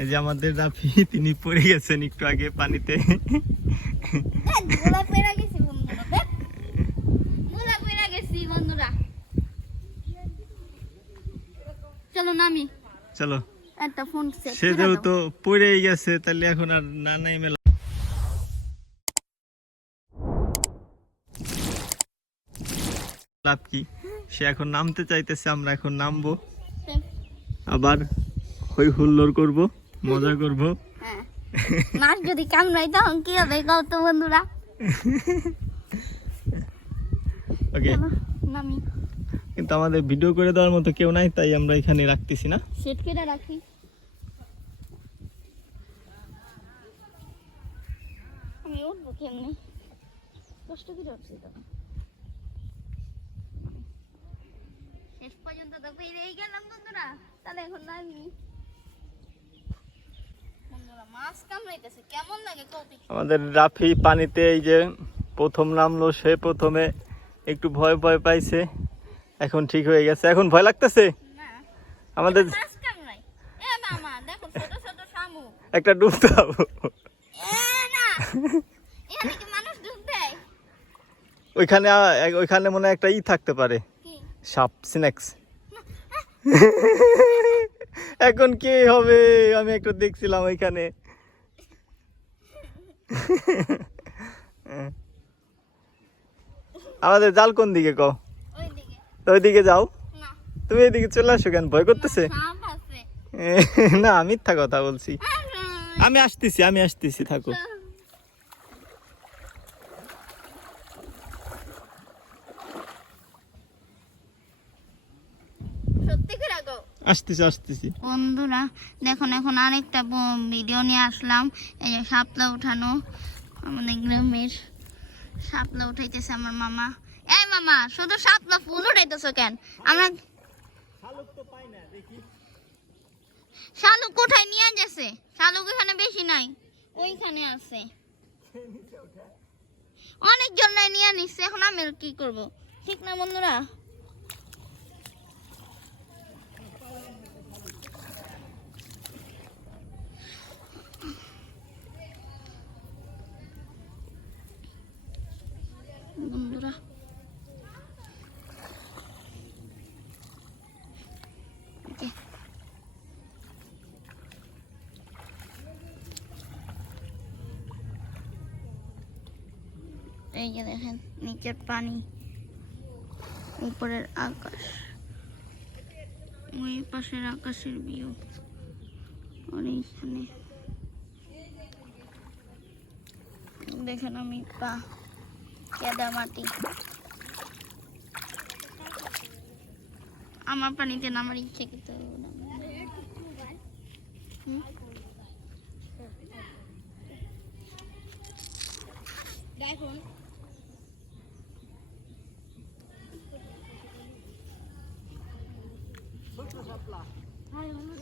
এই যে আমাদের রাফি তিনি পড়ে গেছেন একটু আগে পানিতে। চলো নামি। চলো। একটা ফোন সে যেহেতু পড়েই গেছে তাহলে এখন আর না নাই মেলা। লাভ কি? সে এখন নামতে চাইতেছে আমরা এখন নামবো। আবার হই হুল্লোড় করব। মজা করব? হ্যাঁ। মাছ যদি কামড়াই তখন কি হবে কও তো বন্ধুরা ওকে কিন্তু আমাদের ভিডিও করে দেওয়ার মতো কেউ নাই তাই আমরা এখানে রাখতেছি না। সেট করে রাখি। আমি উঠবো কেমনি? কষ্ট করে উঠছি তো। শেষ পর্যন্ত তো পেরেই গেলাম বন্ধুরা। তাহলে এখন নামি বন্ধুরা মাছ কামড়াইতেছে কেমন লাগে কৌতুক আমাদের রাফি পানিতে এই যে প্রথম নামলো সে প্রথমে একটু ভয় ভয় পাইছে। এখন ঠিক হয়ে গেছে। এখন ভয় লাগতেছে? আমাদের একটা ডুব দাও। ওইখানে ওইখানে মনে হয় একটা ই থাকতে পারে। সাপ সিনেক্স এখন কে হবে? আমি একটু দেখছিলাম ওইখানে। আমাদের জাল কোন দিকে কও? ওইদিকে। তো ওইদিকে যাও। তুমি এদিকে চলে আসো কেন? ভয় করতেছে? না মিথ্যা কথা বলছি। আমি আসতেছি আমি আসতেছি থাকো। সত্যি করে আসতেছি আসতেছি। বন্ধুরা দেখুন এখন আরেকটা ভিডিও নিয়ে আসলাম। এই যে শাপলা উঠানো আমাদের গ্রামের শাপলা উঠাইতেছে আমার মামা। এই মামা শুধু শাপলা ফুল উঠাইতেছো কেন? আমরা শালুক কোথায় নিয়ে গেছে শালুক এখানে বেশি নাই ওইখানে আছে। অনেক জন নিয়ে নিচ্ছে এখন আমি কি করব? ঠিক না বন্ধুরা? বন্ধুরা ওকে এই যে দেখেন নিচের পানি উপরের আকাশ ওই পাশের আকাশের ভিউ আর এইখানে দেখেন আমি পা আমার পানিতে নামার ইচ্ছে কিন্তু? দেখুন।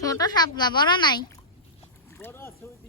ছোট সাপলা বড় নাই? বড় কি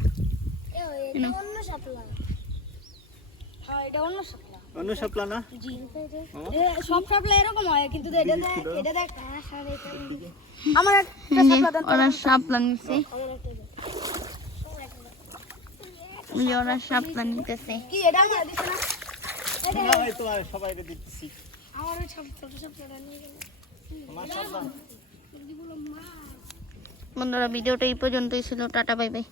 অন্য হ্যাঁ না সব এরকম হয় কিন্তু আমার ওরা নিচ্ছে ওরা নিতেছে কি এটা আমার দিছ না না ভাই তোমার দিচ্ছি আমার ছোট নিয়ে গেল বন্ধুরা ভিডিওটা এই পর্যন্তই ছিল টাটা বাই বাই